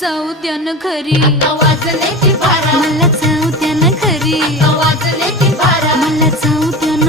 जाऊ द्या ना घरी, वाजले की बारा, मला जाऊ द्या ना घरी, वाजले की बारा, मला जाऊ द्या ना